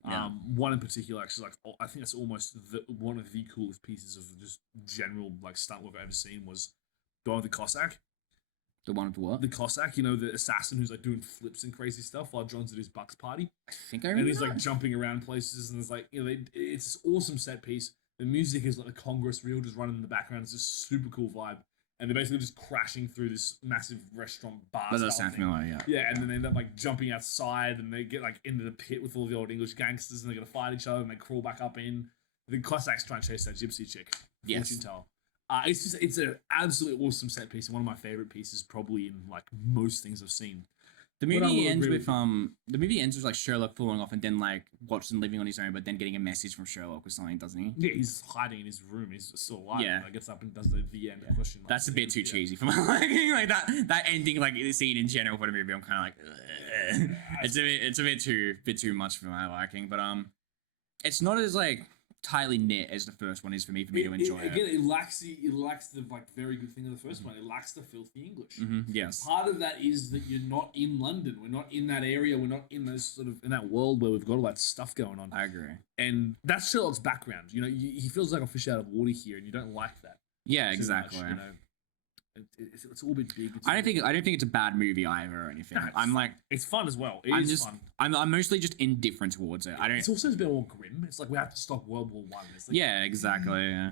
Yeah. One in particular, actually, like I think that's almost one of the coolest pieces of just general like stunt work I've ever seen was the one with the Cossack. The one with what? The Cossack, the assassin who's like doing flips and crazy stuff while John's at his Bucks party. I think I remember. And he's like jumping around places, and it's like it's this awesome set piece. The music is like a Congress reel just running in the background. It's just super cool vibe. And they're basically just crashing through this massive restaurant bar. That does sound familiar, yeah. Yeah, and then they end up like jumping outside, and they get like into the pit with all the old English gangsters, and they're gonna fight each other, and they crawl back up in. The Cossacks try and chase that gypsy chick. Yes. Fortune teller. It's an absolutely awesome set piece, and one of my favorite pieces, probably in like most things I've seen. The movie ends with like Sherlock falling off and then like Watson living on his own, but then getting a message from Sherlock or something, doesn't he? Yeah, he's hiding in his room. He's still alive. Yeah, gets up and does the end question. That's a bit too cheesy for my liking. Like that ending, like the scene in general for the movie, I'm kind of like, it's a bit too much for my liking. But it's not as like tightly knit as the first one is for me to enjoy it. Again, it lacks the like very good thing of the first one. It lacks the filthy English. Yes. Part of that is that you're not in London. We're not in that area. We're not in those sort of in that world where we've got all that stuff going on. I agree. And that's Sherlock's background. He feels like a fish out of water here, and you don't like that. Yeah, exactly. Much, It's all a bit big. I don't think it's a bad movie either or anything. No, I'm like, it's fun as well. It I'm is just fun. I'm mostly just indifferent towards it. I don't. It's also a bit more grim. It's like we have to stop World War One. Like, Yeah, exactly. Yeah.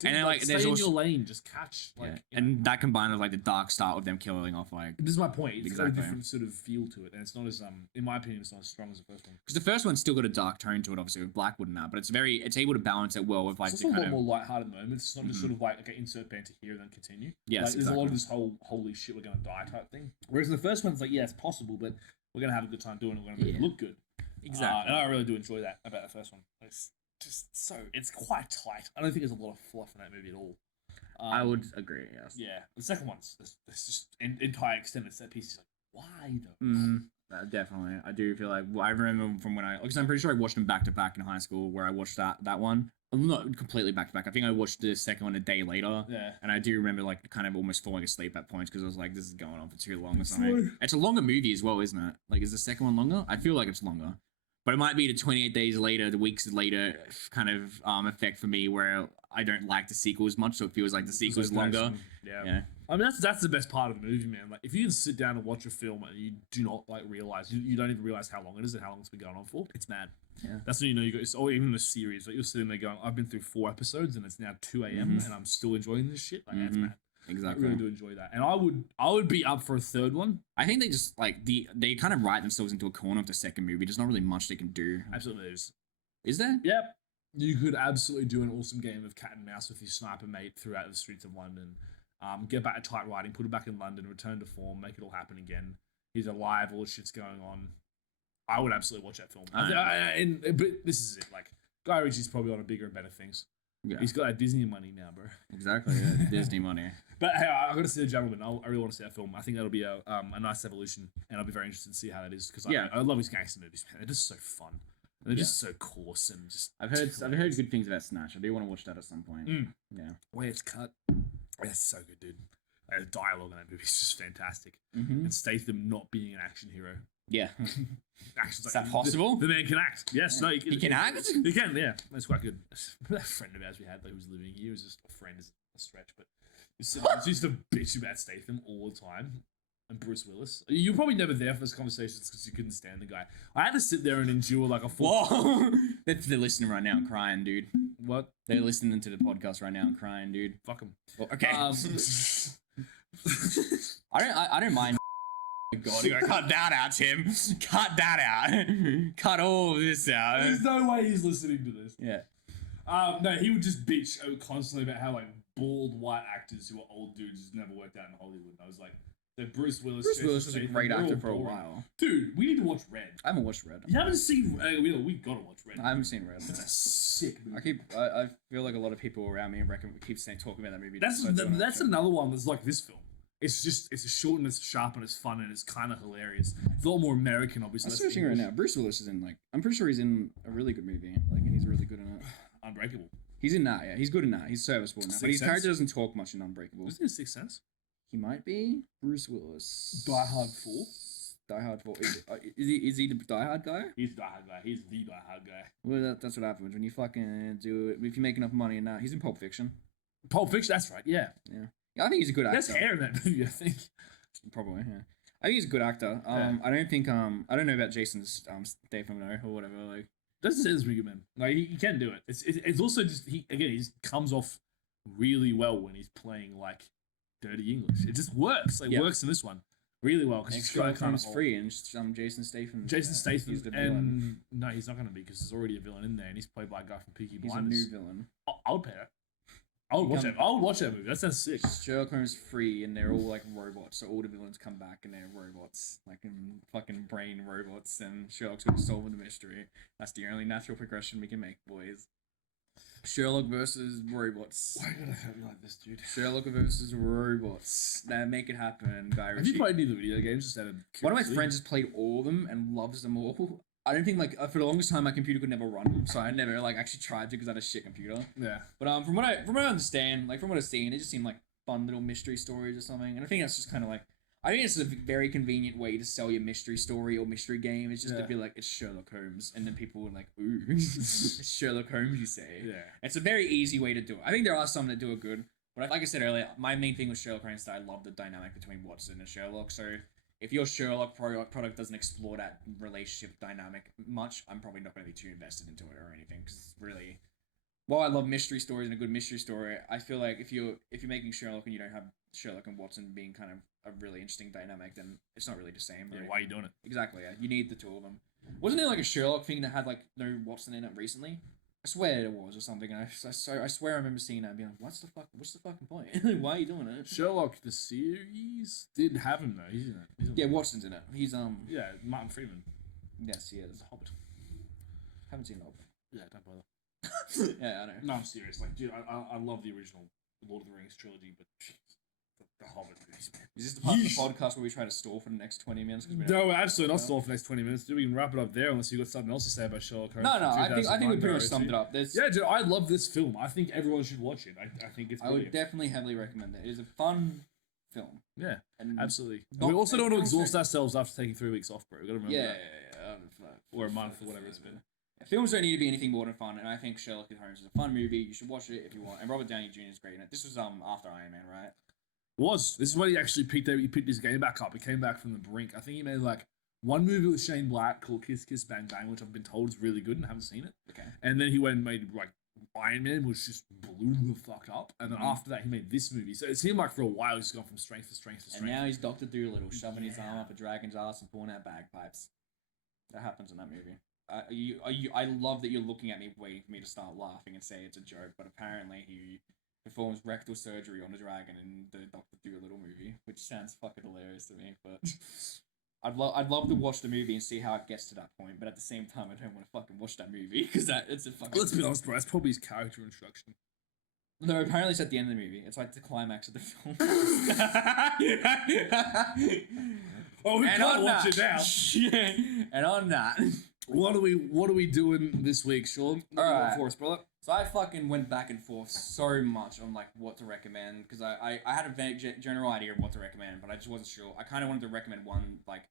dude, and then, like, stay there's in also- your lane. Just catch. Like, Yeah. And that combined with like the dark start of them killing off like. this is my point. It's got a Exactly. different sort of feel to it, and it's not as in my opinion, it's not as strong as the first one. Because the first one's still got a dark tone to it, obviously with Blackwood and that, but it's able to balance it well with like It's the also a kind lot of more lighthearted moments. It's not just sort of like okay, insert banter here and then continue. Yes, like, there's a lot of exactly. this whole holy shit we're gonna die type thing. Whereas in the first one, it's like yeah, it's possible, but we're gonna have a good time doing it. We're gonna make it look good. exactly. And I really do enjoy that about the first one. It's just so it's quite tight. I don't think there's a lot of fluff in that movie at all. I would agree. Yes. Yeah, the second one's it's just entire extended set pieces. Like why though? Definitely. I do feel like I remember from when because I'm pretty sure I watched them back to back in high school where I watched that one. Not completely back to back. I think I watched the second one a day later. Yeah. And I do remember like kind of almost falling asleep at points because I was like, this is going on for too long or something. It's a longer movie as well, isn't it? Like, is the second one longer? I feel like it's longer. But it might be the 28 days later, the weeks later kind of effect for me where I don't like the sequel as much, so it feels like the sequel is longer. Yeah. I mean, that's the best part of the movie, man. Like, if you can sit down and watch a film and you do not like realize, you don't even realize how long it is and how long it's been going on for, it's mad. Yeah. That's when you know you got, or even the series, like you're sitting there going, I've been through 4 episodes and it's now 2 a.m. and I'm still enjoying this shit. Like, that's mad. Exactly. I really do enjoy that. And I would be up for a third one. I think they just like they kind of write themselves into a corner of the second movie. There's not really much they can do. Absolutely is. Is there? Yep. You could absolutely do an awesome game of cat and mouse with your sniper mate throughout the streets of London. Get back to tight writing, put it back in London, return to form, make it all happen again. He's alive, all the shit's going on. I would absolutely watch that film. But this is it. Like, Guy Ritchie's probably on a bigger and better things. Yeah. He's got that Disney money now, bro. Exactly. Yeah. Disney money. But hey, I got to see The Gentleman. I really want to see that film. I think that'll be a nice evolution, and I'll be very interested to see how that is because I love his gangster movies. Man, they're just so fun. They're just so coarse and just. I've heard good things about Snatch. I do want to watch that at some point. Yeah. Where it's cut. That's so good, dude. The dialogue in that movie is just fantastic. Mm-hmm. And Statham not being an action hero. Yeah. Action's Is that possible? The man can act. Yes, no, He can act? He can, yeah. That's quite good. That friend of ours we had that was living here was just a friend is a stretch, but he used to bitch about Statham all the time. And Bruce Willis. You're probably never there for those conversations because you couldn't stand the guy. I had to sit there and endure like a full. Whoa! They're listening right now and crying, dude. What? They're listening to the podcast right now and crying, dude. Fuck him. Well, okay. I don't mind. Oh God, you gotta cut that out, Tim. Cut that out. Cut all of this out. There's no way he's listening to this. Yeah. No, he would just bitch constantly about how like bald white actors who are old dudes just never worked out in Hollywood. And I was like, so Bruce Willis. Bruce Willis was a great actor for a while. Dude, we need to watch Red. I haven't watched Red. You haven't seen? We gotta watch Red. I haven't seen Red. It's a sick movie. I feel like a lot of people around me keep talking about that movie. That's another one that's like this film. It's short and it's sharp and it's fun and it's kind of hilarious. It's a lot more American, obviously. I'm searching right now. Bruce Willis is in like I'm pretty sure he's in a really good movie. Like and he's really good in it. Unbreakable. He's in that. Yeah, he's good in that. He's serviceable in that. But his character doesn't talk much in Unbreakable. Isn't it Sixth Sense? He might be Bruce Willis. Die Hard 4. Die Hard 4. Is he the Die Hard guy? He's the Die Hard guy. He's the Die Hard guy. Well, that's what happens when you fucking do it. If you make enough money in that, he's in Pulp Fiction. Pulp Fiction. That's right. Yeah. I think he's a good actor. There's hair in that movie. I think. Probably. Yeah. I think he's a good actor. I don't think. I don't know about Jason's Statham or whatever. Like. This is pretty good, man. Like he can do it. It's also just he comes off really well when he's playing like dirty English. It just works. Like works in this one really well because Sherlock Holmes free and Jason Statham. Jason Statham he's the and villain. no, he's not going to be because there's already a villain in there and he's played by a guy from Peaky He's Blinders. a new villain. I would pay that. I would watch that. I would watch that movie. That sounds sick. Sherlock Holmes free and they're all like robots. So all the villains come back and they're robots, like fucking brain robots, and Sherlock's got to solve the mystery. That's the only natural progression we can make, boys. Sherlock versus robots. Why gotta hurt me like this, dude? Sherlock versus robots. Now make it happen, Guy Ritchie. Have you played any of the video games? Just out of One of my curiosity? friends has played all of them and loves them all. I don't think like for the longest time my computer could never run them, so I never like actually tried to because I had a shit computer. Yeah. But from what I understand, like from what I've seen, it just seemed like fun little mystery stories or something. And I think that's just kind of like I think it's a very convenient way to sell your mystery story or mystery game. It's just to be like it's Sherlock Holmes, and then people are like, ooh, it's Sherlock Holmes, you say? Yeah. It's a very easy way to do it. I think there are some that do it good. But like I said earlier, my main thing with Sherlock Holmes is that I love the dynamic between Watson and Sherlock. So if your Sherlock product doesn't explore that relationship dynamic much, I'm probably not going to be too invested into it or anything. Because really, while I love mystery stories and a good mystery story, I feel like if you're making Sherlock and you don't have Sherlock and Watson being kind of a really interesting dynamic, then it's not really the same. Yeah, Right? why are you doing it? Exactly. Yeah. You need the two of them. Wasn't there like a Sherlock thing that had like no Watson in it recently? I swear it was or something. And I swear I remember seeing that and being like, what's the fucking point? Why are you doing it? Sherlock the series did have him though. He's in it. He's in Yeah, Watson's in it. He's yeah, Martin Freeman. Yes, he is. Hobbit. Haven't seen Hobbit. Yeah, don't bother. Yeah, I know. No, I'm serious. Like, dude, I love the original Lord of the Rings trilogy, but the Hobbit movies, man. Is this the part of the podcast where we try to stall for the next 20 minutes? No, we're absolutely not stalled for the next 20 minutes. Dude, we can wrap it up there unless you've got something else to say about Sherlock Holmes. No, I think we 2001 pretty much Guy summed it Ritchie. up. There's, Yeah, dude, I love this film. I think everyone should watch it. I think it's I would brilliant. definitely heavily recommend it. It is a fun film. Yeah, And absolutely. not- We also don't want to and also- exhaust ourselves after taking 3 weeks off, bro. We gotta remember Yeah, that. Or a month or whatever it's been. Films don't need to be anything more than fun, and I think Sherlock Holmes is a fun movie. You should watch it if you want. And Robert Downey Jr. is great in it. This was after Iron Man, right? This is when he actually picked his game back up. He came back from the brink. I think he made like one movie with Shane Black called Kiss Kiss Bang Bang, which I've been told is really good and haven't seen it. Okay. And then he went and made like Iron Man, which just blew the fuck up. And then after that, he made this movie. So it seemed like for a while he's gone from strength to strength to strength. And now he's Dr. Doolittle, shoving his arm up a dragon's ass and pulling out bagpipes. That happens in that movie. I love that you're looking at me waiting for me to start laughing and say it's a joke, but apparently he performs rectal surgery on a dragon in the Dr. Doolittle movie, which sounds fucking hilarious to me, but I'd love to watch the movie and see how it gets to that point, but at the same time I don't want to fucking watch that movie because it's a fucking... Let's be honest, bro. That's probably his character introduction. No, apparently it's at the end of the movie. It's like the climax of the film. Oh, we can't watch it now. And on that, What are we doing this week, Sean? What do you got Alright. for us, brother? so I fucking went back and forth so much on like what to recommend because I had a general idea of what to recommend, but I just wasn't sure. I kind of wanted to recommend one like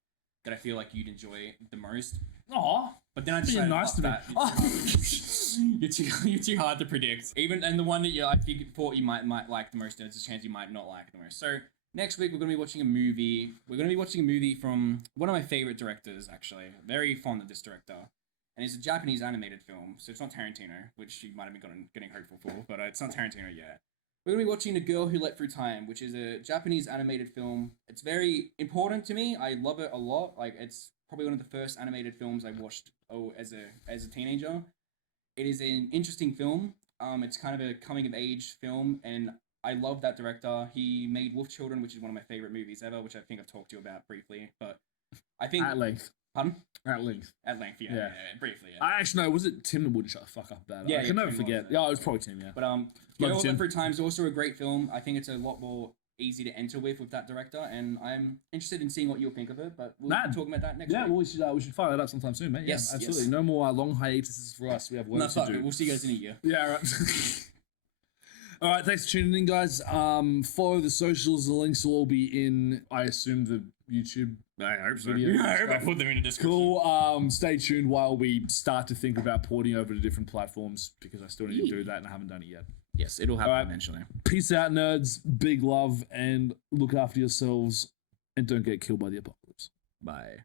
that I feel like you'd enjoy the most. Aw. But then I Being decided, nice fuck to me. that. You're too hard to predict. Even and the one that I thought you might like the most, there's a chance you might not like the most. So next week we're gonna be watching a movie. We're gonna be watching a movie from one of my favorite directors. Actually, very fond of this director, and it's a Japanese animated film. So it's not Tarantino, which you might have been getting hopeful for, but it's not Tarantino yet. We're gonna be watching The Girl Who Let Through Time, which is a Japanese animated film. It's very important to me. I love it a lot. Like it's probably one of the first animated films I watched as a teenager. It is an interesting film. It's kind of a coming of age film, and I love that director. He made Wolf Children, which is one of my favorite movies ever, which I think I've talked to you about briefly. But I think At length. pardon? At length. At length, Yeah. briefly. Yeah. I actually know. Was it Tim that wouldn't shut the fuck up about it? Yeah, I can yeah, never Tim forget. was it. Yeah, it was probably Tim. Yeah. But Love Girl Tim. Let Through Time is also a great film. I think it's a lot more easy to enter with that director, and I'm interested in seeing what you'll think of it. But we'll Nah. be talking about that next Yeah, week. well, we should fire that up sometime soon, mate. Yes, Yeah, absolutely. yes. No more long hiatuses for us. We have work No, to fuck do. it. We'll see you guys in a year. Yeah, right. All right, thanks for tuning in, guys. Follow the socials. The links will all be in, I assume, the YouTube. I hope so. Video I hope I stuff. put them in a description. Cool. Stay tuned while we start to think about porting over to different platforms because I still need to do that and I haven't done it yet. Yes, it'll happen Alright. eventually. Peace out, nerds. Big love and look after yourselves and don't get killed by the apocalypse. Bye.